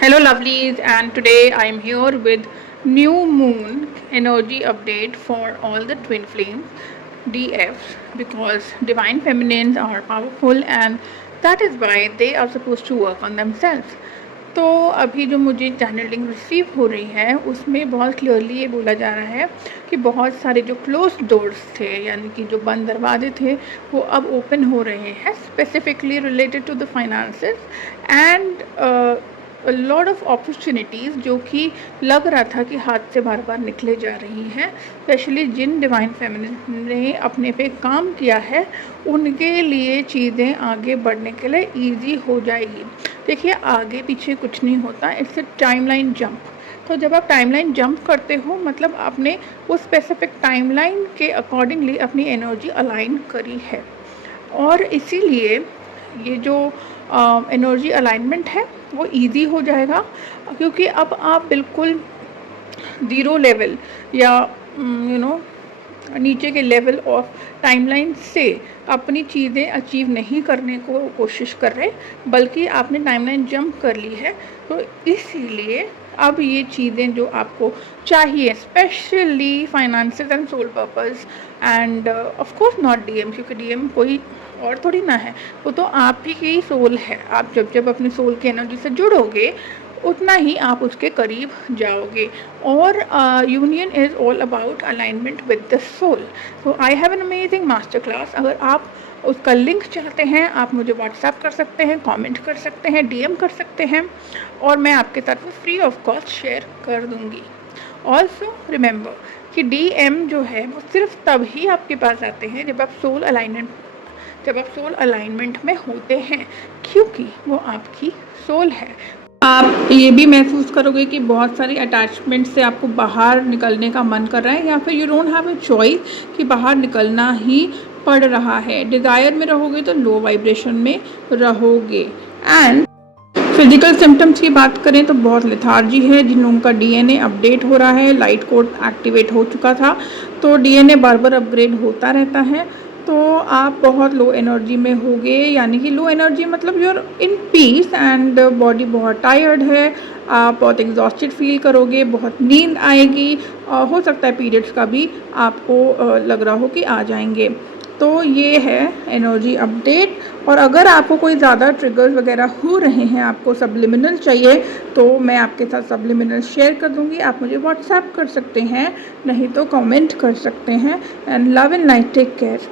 Hello lovelies, and today I am here with new moon energy update for all the twin flames DFs, because divine feminines are powerful and that is why they are supposed to work on themselves. तो अभी जो मुझे channelling receive हो रही है उसमें बहुत clearly ये बोला जा रहा है कि बहुत सारे जो क्लोज डोर्स थे, यानी कि जो बंद दरवाजे थे, वो अब ओपन हो रहे हैं, specifically related to the finances and lot of opportunities जो कि लग रहा था कि हाथ से बार बार निकले जा रही हैं। स्पेशली जिन डिवाइन फेमिनिन ने अपने पे काम किया है उनके लिए चीज़ें आगे बढ़ने के लिए ईजी हो जाएगी। देखिए, आगे पीछे कुछ नहीं होता, इट्स अ टाइमलाइन जंप। तो जब आप टाइमलाइन जंप करते हो मतलब आपने वो स्पेसिफिक टाइमलाइन के अकॉर्डिंगली अपनी एनर्जी अलाइन करी है, और इसीलिए ये जो एनर्जी अलाइनमेंट है वो इजी हो जाएगा, क्योंकि अब आप बिल्कुल ज़ीरो लेवल या नीचे के लेवल ऑफ टाइमलाइन से अपनी चीज़ें अचीव नहीं करने को कोशिश कर रहे, बल्कि आपने टाइमलाइन जंप कर ली है। तो इसीलिए अब ये चीज़ें जो आपको चाहिए, specially finances and sole purpose and of course not DM, क्योंकि डीएम कोई और थोड़ी ना है, वो तो आप ही की सोल है। आप जब जब अपनी सोल की एनर्जी से जुड़ोगे उतना ही आप उसके करीब जाओगे, और union is all about alignment with the soul. तो I have an amazing master class. अगर आप उसका लिंक चाहते हैं आप मुझे व्हाट्सएप कर सकते हैं, कमेंट कर सकते हैं, डीएम कर सकते हैं, और मैं आपके साथ वो फ्री ऑफ कॉस्ट शेयर कर दूँगी। ऑल्सो रिमेंबर कि डीएम जो है वो सिर्फ तब ही आपके पास आते हैं जब आप सोल अलाइनमेंट में होते हैं, क्योंकि वो आपकी सोल है। आप ये भी महसूस करोगे कि बहुत सारी अटैचमेंट से आपको बाहर निकलने का मन कर रहा है, या फिर you don't have a choice कि बाहर निकलना ही पड़ रहा है। डिज़ायर में रहोगे तो लो वाइब्रेशन में रहोगे। एंड फिजिकल सिम्टम्स की बात करें तो बहुत लेथार्जी है। जिन लोगों का डीएनए अपडेट हो रहा है, लाइट कोड एक्टिवेट हो चुका था, तो डीएनए बार बार अपग्रेड होता रहता है, तो आप बहुत लो एनर्जी में होगे। यानी कि लो एनर्जी मतलब you're in peace and body बहुत टायर्ड है, आप बहुत एग्जॉस्टेड फील करोगे, बहुत नींद आएगी, हो सकता है पीरियड्स का भी आपको लग रहा हो कि आ जाएंगे। तो ये है एनर्जी अपडेट। और अगर आपको कोई ज़्यादा ट्रिगर्स वगैरह हो रहे हैं, आपको सब्लिमिनल चाहिए, तो मैं आपके साथ सब्लिमिनल शेयर कर दूंगी। आप मुझे व्हाट्सएप कर सकते हैं, नहीं तो कमेंट कर सकते हैं। And love and light, take care.